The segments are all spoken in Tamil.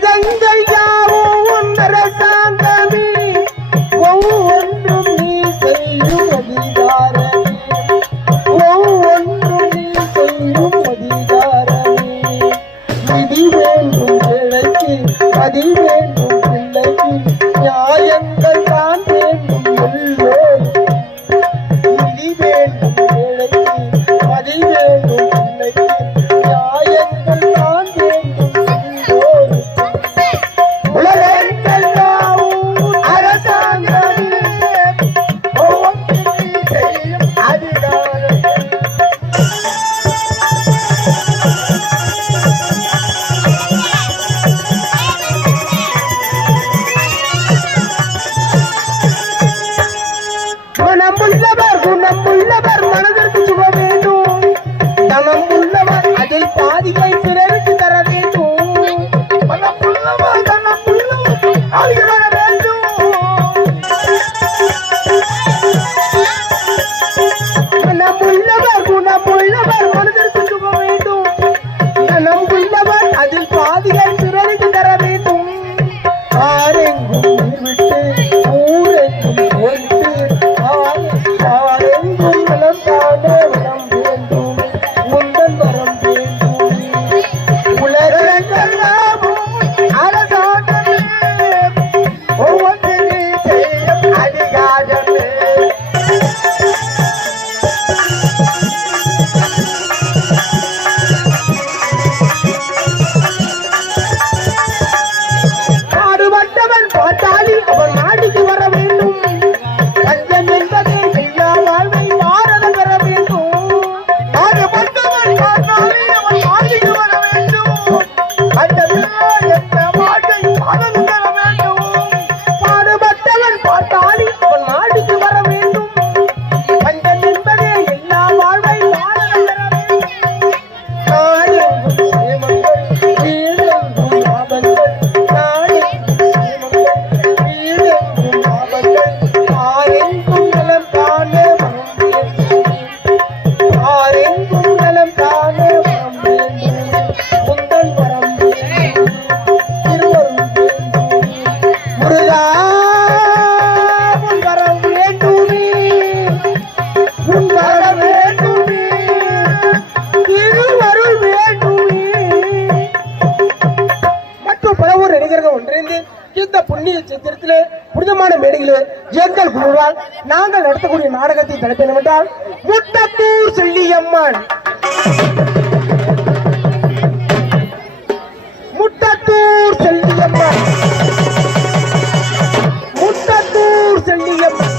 உலகங்கள் யாவும் ஒன்றரை சாங்கமே ஒவ்வொன்றும் நீ செய்யும் அதிகாரமே ஒவ்வொன்றும் நீ செய்யும் அதிகாரமே விதி வேண்டும் பிள்ளைக்கு மதி வேண்டும் பிள்ளைக்கு நியாயங்கள் தான் வேண்டும் எல்லோரும் விதி வேண்டும் பிள்ளைக்கு மதி வேண்டும் பிள்ளைக்கு நியாயங்கள் தான் வேண்டும் எல்லோரும் உலகங்கள் யாவும் அரசாங்கமே ஒவ்வொன்றும் நீ செய்யும் அதிகாரமே குணமுள்ளவர் மனதிற்கு சுக வேண்டும் தனம் உள்ளவர் அதில் பாதியை பிறருக்கு தர வேண்டும் மனமுள்ளவர் தனம் உள்ளவர் அதில் வர வேண்டும் குணமுள்ளவர் மனதிற்கு சுக வேண்டும் தனம் உள்ளவர் அதில் பாதியை பிறருக்கு தர வேண்டும் ஆரெங்கும் விட்டு ஊரெங்கும் போயிட்டு ஆரெங்கும் நலம் தானே வரம் வேண்டும் முந்தன் வரம் வேண்டும் உலகெல்லாம் அரசாங்கமே ஒவ்வொன்றிலே செய்யும் அதிகாரமே பாடுபட்டவன் பாட்டாளி அவன் நாட்டுக்கு வர வேண்டும் பஞ்சம் என்பதே எல்லா வாழ்வை பாரதம் பெற வேண்டும் பாடுபட்டவன் பாட்டாளி அவன் நாட்டுக்கு வர வேண்டும் பஞ்சமில்லா என்ற வாழ்வை பாரதம் பெற வேண்டும் பாடுபட்டவன் பாட்டாளி அவன் நாட்டுக்கு வர வேண்டும் பஞ்சம் என்பதே எல்லா வாழ்வை பாரதம் பெற வேண்டும் நாடெங்கும் சேமங்கள் வீடெங்கும் லாபங்கள் நாடெங்கும் சேமங்கள் வீடெங்கும் லாபங்கள் ஆரெங்கும் நலம் தானே வரம் வேண்டும் ஆரெங்கும் நலம் தானே வரம் வேண்டும் முந்தன் வரம் வேண்டும் திருவருள் வேண்டும் முருகா உன் வரம் வேண்டுமே உன் வரம் வேண்டுமே திருவருள் வேண்டுமே மற்றும் பலவூர் நடிகர்கள் ஒன்றிணைந்து இந்த புண்ணிய சித்திரத்திலே புனிதமான மேடைகளில் எங்கள் குழுவால் நாங்கள் நடத்தக்கூடிய நாடகத்தின் தலைப்பு என்னவென்றால் முட்டத்தூர் செல்லியம்மன் முட்டத்தூர் செல்லியம்மன் முட்டத்தூர் செல்லியம்மன்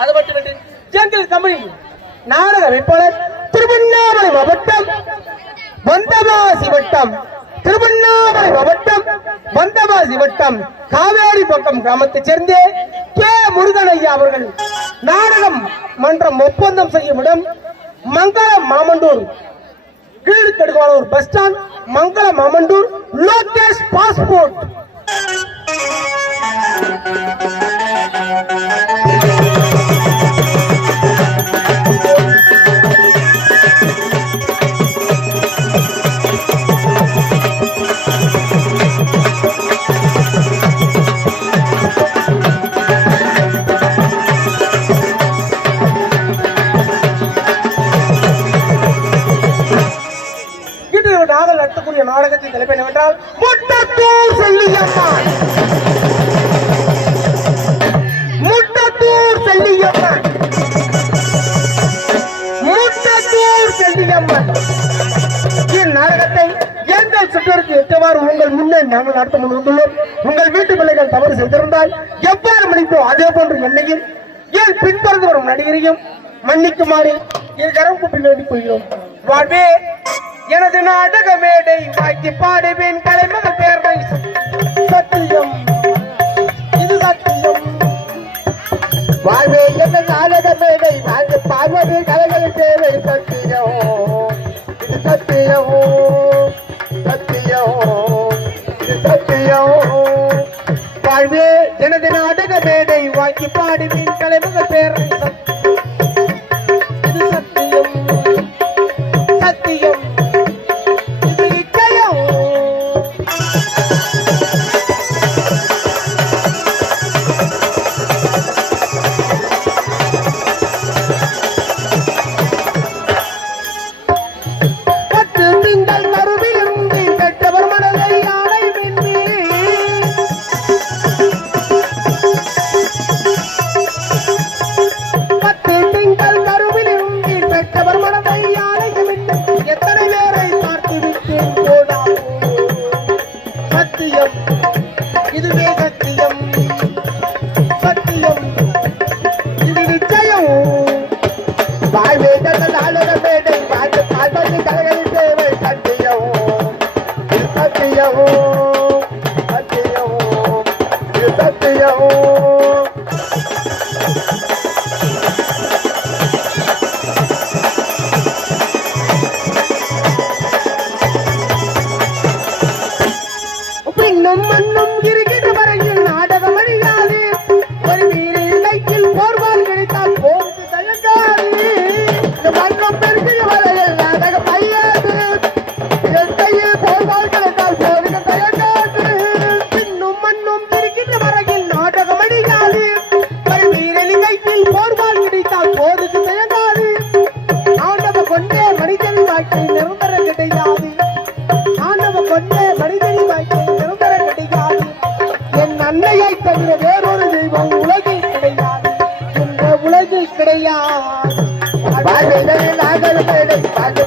அது மட்டுமின்றி எங்கள் தமிழில் நாடக வேட்பாளர் திருவண்ணாமலை மாவட்டம் வந்தவாசி வட்டம் திருவண்ணாமலை மாவட்டம் வந்தவாசி வட்டம் காவேரி பக்கம் கிராமத்தைச் சேர்ந்த கே முருகன் ஐயா அவர்கள் நாடகம் மன்றம் ஒப்பந்தம் செய்யும் இடம் மங்களம் மாமண்டூர் கீழ்கடுகாலூர் பஸ் ஸ்டாண்ட் மங்களம் மாமண்டூர் லோகேஷ் பாஸ்போர்ட் நாங்கள் நடத்தக்கூடிய நாடகத்தின் தலைப்பு என்னவென்றால் முட்டத்தூர் செல்லியம்மன் முட்டத்தூர் செல்லியம்மன் முட்டத்தூர் செல்லியம்மன் இந்நாடகத்தை எங்கள் சுற்றருக்கு எத்தவாறு உங்கள் முன்னே நாங்கள் நடத்த முன்வந்துள்ளோம். உங்கள் வீட்டு பிள்ளைகள் தவறு செய்திருந்தால் எவ்வாறு மன்னிப்போ அதே போன்று என்னையும் ஏன் பின்தொடர்ந்து வரும் நடிகரையும் மன்னிக்குமாறு என் கரம் கூப்பி வேண்டிக் கொள்கிறோம். வாழ்வே எனது நாடக மேடை வாய்த்தி பாடுவேன் கலைமகள் பேரை பார்ப்பது கலைகள் தேவை சத்தியம் இது சத்தியம் சத்தியம் இது சத்தியம் வாழ்வே எனது நாடக மேடை வாங்கி பாடுவின் கலைமுக பேரை இது சத்தியம் சத்தியம் இது நிச்சயம் இதுவே சத்தியம் சத்தியம் இது நிச்சயம் வாழ்வே நாடக மேடை வாழ்ந்து பார்ப்பது கலைகள் தேவை சத்தியம் சத்தியம் சத்தியம் இது சத்தியம் பின்னும் மண்ணும் இருக்கிற வரையில் நாடகம் அழியாது ஒரு வீரில் கையில் போர்வால் கிடைத்தால் போருக்கு தயங்காது மண்ணும் பெருகிற வரையில் நாடகம் அழியாது கையில் போர்வால் கிடைத்தால் போருக்கு தயங்காது பின்னும் மண்ணும் இருக்கிற வரையில் நாடகம் அழியாது ஒரு வீரில் கையில் போர்வால் கிடைத்தால் போருக்கு தயங்காது ஆண்டவ கொண்டே மனிதனி வாழ்க்கை நிரந்தரம் கிடையாது ஆண்டவ கொண்டே மனிதனி வாழ்க்கை அன்னையை தவிர வேறொரு தெய்வம் உலகில் கிடையாது இந்த உலகில் கிடையாது நாங்கள்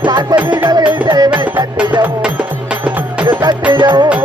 பார்ப்பது தேவை சத்தியம் சத்தியம்